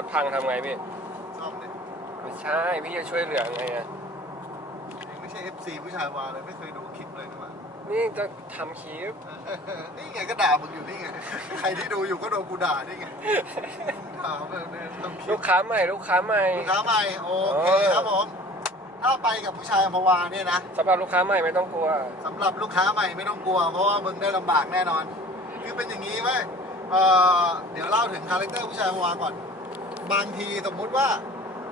รถพังทำไงพี่ ซ่อมเนี่ยไม่ใช่ พี่จะช่วยเหลือไงอะเองไม่ใช่ FC ผู้ชายวาเลยไม่เคยดูคลิปเลยนะวะนี่จะทำคลิป นี่ไงก็ด่ามึงอยู่นี่ไง ใครที่ดูอยู่ก็โดนกูด่านี่ไงด่าแบบนี้ทำคลิลูปกค้าใหม่ลูกค้าใหม่ ลูกค้าใหม่โอเคครับผม ถ้าไปกับผู้ชายอัมพวาเนี่ยนะ สำหรับลูกค้าใหม่ไม่ต้องกลัว สำหรับลูกค้าใหม่ไม่ต้องกลัว เพราะว่ามึงได้ลำบากแน่นอน คือเป็นอย่างนี้เว้ยเอ่อเดี๋ยวเล่าถึงคาแรคเตอร์ผู้ชายอัมพวาก่อน บางทีสมมุติว่า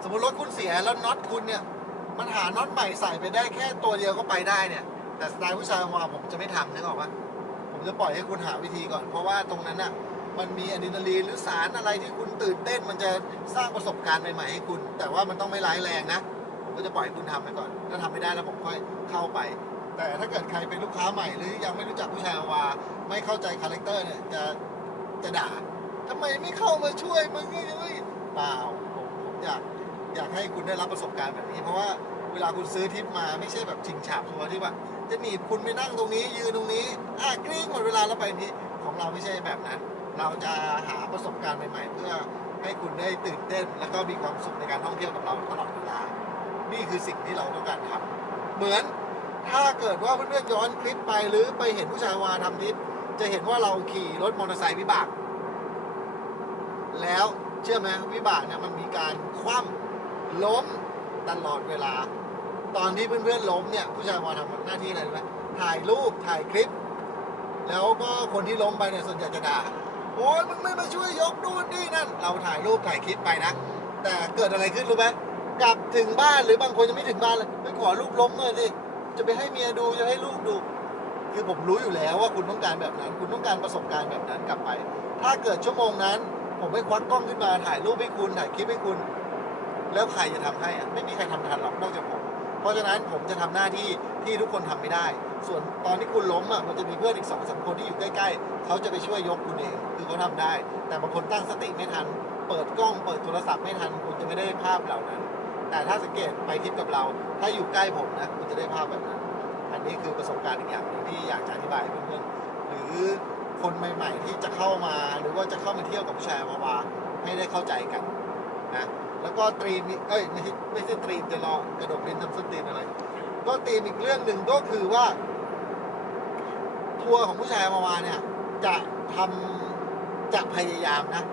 สมมติรถคุณเสียแล้วน็อตคุณเนี่ย มันหาน็อตใหม่ใส่ไปได้แค่ตัวเดียวก็ไปได้เนี่ย แต่สไตล์ผู้ชายอัมพวาผมจะไม่ทำนึกออกปะผมจะปล่อยให้คุณหาวิธีก่อน เพราะว่าตรงนั้นน่ะมันมีอะดรีนาลีนหรือสารอะไรที่คุณตื่นเต้น มันจะสร้างประสบการณ์ใหม่ๆให้คุณ แต่ว่ามันต้องไม่ร้ายแรงนะผมก็จะปล่อยให้คุณทำไปก่อน ถ้าทำไม่ได้แล้วผมค่อยเข้าไป แต่ถ้าเกิดใครเป็นลูกค้าใหม่หรือยังไม่รู้จักผู้ชายวาไม่เข้าใจคาแรคเตอร์เนี่ยจะจะด่าทำไมไม่เข้ามาช่วยมึงนี่เว้ย เปล่าผมผมอยากอยากให้คุณได้รับประสบการณ์แบบนี้ เพราะว่าเวลาคุณซื้อทริปมาไม่ใช่แบบชิงฉาบทัวร์ที่ว่า จะหนีบคุณไปนั่งตรงนี้ ยืนตรงนี้อะกรี๊งหมดเวลาแล้วไปนี้ของเราไม่ใช่แบบนั้น เราจะหาประสบการณ์ใหม่ๆ เพื่อให้คุณได้ตื่นเต้น แล้วก็มีความสุขในการท่องเที่ยวกับเราตลอดเวลา นี่คือสิ่งที่เราต้องการทำเหมือนถ้าเกิดว่าเพื่อนๆย้อนคลิปไปหรือไปเห็นผู้ชายวาทำทริปจะเห็นว่าเราขี่รถมอเตอร์ไซค์วิบาก แล้ว เชื่อไหมวิบากเนี่ยมันมีการคว่ำล้มตลอดเวลา ตอนที่เพื่อนๆล้มเนี่ยผู้ชายวาทำหน้าที่อะไรรู้ไหมถ่ายรูปถ่ายคลิป แล้วก็คนที่ล้มไปเนี่ยส่วนใหญ่จะด่าโอ้ยมึงไม่มาช่วยยกนู่นนี่นั่น เราถ่ายรูปถ่ายคลิปไปนะ แต่เกิดอะไรขึ้นรู้ไหมกลับถึงบ้านหรือบางคนยังไม่ถึงบ้านเลยไปขอลูกล้มเลยสิจะไปให้เมียดูจะให้ลูกดู คือผมรู้อยู่แล้วว่าคุณต้องการแบบนั้น คุณต้องการประสบการณ์แบบนั้นกลับไป ถ้าเกิดชั่วโมงนั้น ผมไม่ควักกล้องขึ้นมาถ่ายรูปให้คุณถ่ายคลิปให้คุณ แล้วใครจะทำให้อะไม่มีใครทำทันหรอกนอกจากผม เพราะฉะนั้นผมจะทำหน้าที่ที่ทุกคนทำไม่ได้ ส่วนตอนที่คุณล้มอะมันจะมีเพื่อนอีกสองสามคนที่อยู่ใกล้ๆเขาจะไปช่วยยกคุณเองคือเขาทำได้ แต่บางคนตั้งสติไม่ทัน เปิดกล้องเปิดโทรศัพท์ไม่ทัน คุณจะไม่ได้ภาพเหล่านั้น แต่ถ้าสังเกตไปทิปกับเรา ถ้าอยู่ใกล้ผมนะคุณจะได้ภาพแบบนั้น อันนี้คือประสบการณ์อีกอย่างหนึ่งที่อยากจะอธิบายให้เพื่อนๆหรือ คนใหม่ ๆ ที่จะเข้ามาหรือว่าจะเข้ามาเที่ยวกับผู้ชายมาวาให้ได้เข้าใจกันนะแล้วก็ตรีมเอ้ยไม่ใช่ไม่ใช่ตรีมจะรอกระดกลิ้นทำส้นตีนอะไร ก็ตรีมอีกเรื่องหนึ่งก็คือว่า ทัวร์ของผู้ชายมาวาเนี่ย จะทำจะพยายามนะ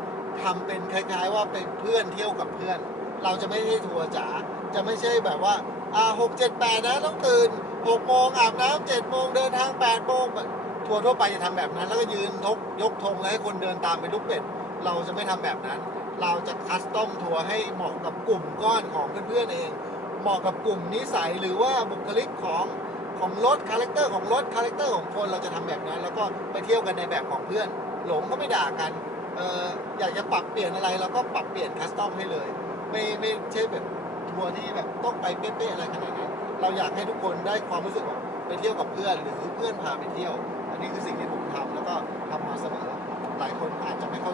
ทำเป็นคล้ายๆว่าเป็นเพื่อนเที่ยวกับเพื่อน เราจะไม่ใช่ทัวร์จ๋าจะไม่ใช่แบบว่าอ่าหกเจ็ดแปดนะต้องตื่นหกโมงอาบน้ำเจ็ดโมงเดินทางแปดโมง ทัวร์ทั่วไปจะทำแบบนั้น แล้วก็ยืนทกยกธงแล้วให้คนเดินตามไปลูกเป็ด เราจะไม่ทำแบบนั้น เราจะคัสตอมทัวร์ให้เหมาะกับกลุ่มก้อนของเพื่อนๆเอง เหมาะกับกลุ่มนิสัยหรือว่าบุคลิกของของรถคาแรคเตอร์ของรถคาแรคเตอร์ของคนเราจะทำแบบนั้น แล้วก็ไปเที่ยวกันในแบบของเพื่อน หลงก็ไม่ด่ากันเอออยากจะปรับเปลี่ยนอะไรเราก็ปรับเปลี่ยนคัสตอมให้เลย ไม่ไม่ใช่แบบทัวร์ที่แบบต้องไปเป๊ะๆอะไรขนาดนั้น เราอยากให้ทุกคนได้ความรู้สึกว่า ไปเที่ยวกับเพื่อนหรือเพื่อนพาไปเที่ยว อันนี้คือสิ่งที่ผมทำแล้วก็ทำมาเสมอหลายคนอาจจะไม่เข้า